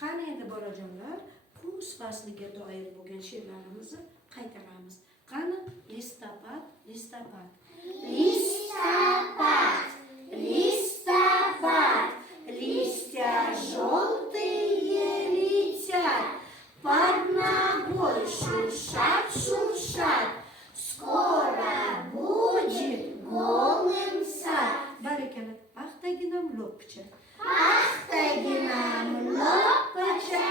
Qani endi bolajonlar, kuz fasliga doir bo'lgan she'rlarimizni qaytaramiz. Qani listopad, listopad. Листопад, листопад, листья желтые летят, под ногой шуршат, шуршат, скоро будет голым сад. Barakalla, paxtaginam lo'ppicha. Paxtaginam lo'ppicha,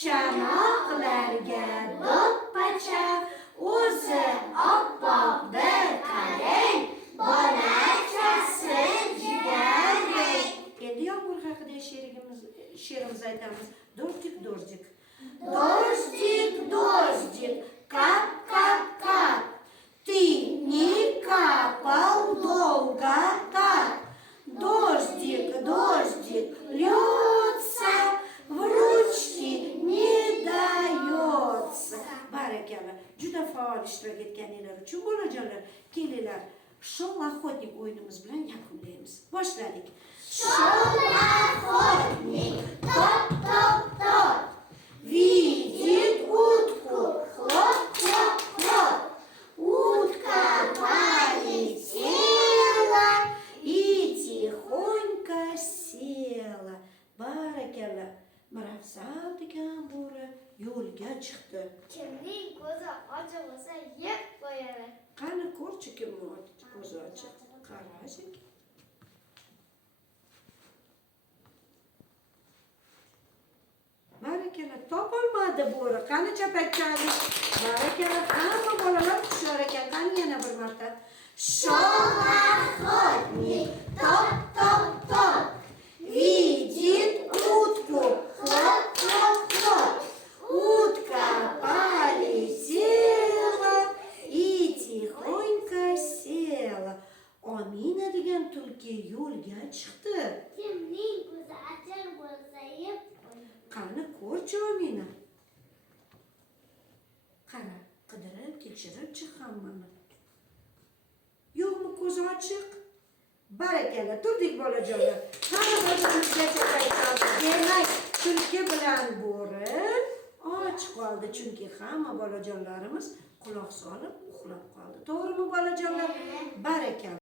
chanoqlarga do'ppicha, o'zi oppoq bir qarang, bolachasi jigarrang. Endi yomg'ir haqida she'rimiz aytamiz. Dojdik, dojdik. Дождик, дождик, кап, кап, кап, ты не капал долго так. Дождик, дождик, льется, в ручки не дается. Barakalla, juda faol ishtirok etganinglar uchun bolajonlar, kelinglar, shol охотник o'yinimiz bilan yakunlaymiz. Boshladik. Шел охотник, топ, топ, топ, видит утку, хлоп, хлоп, хлоп. Утка полетела И tixonько sela. Barakalla, Mirafzal degan bo'ri yo'lga chiqdi. Kimning ko'zi ochiq bo'lsa yeb qo'yadi. Qani ko'rchi kimning ko'zi ochiq? Qarashik. Barakalla, topolmadi bo'ri. Qani chapakchalik. Barakalla, hamma bolalar hushyor ekan. Qani yana bir marta. шел охотник, топ, топ, топ, видит утку, хлоп, хлоп, хлоп. Утка полетела и tixonько sela. Omina degan tulki yo'lga chiqdi. Kimning ko'zi ochiq bo'lsa yeb qo'yadi. Qani ko'rchi Omina. Qara, qidirib, tekshirib chiq hammani. Yo'qmi ko'zi ochiq? Barakalla, turdik bolajonlar. Hamma birbirimizgacha qaytamiz. Demak, tulki bilan bo'ri och qoldi, chunki hamma bolajonlarimiz quloq solib uxlab qoldi. To'g'rimi bolajonlar? Barakalla.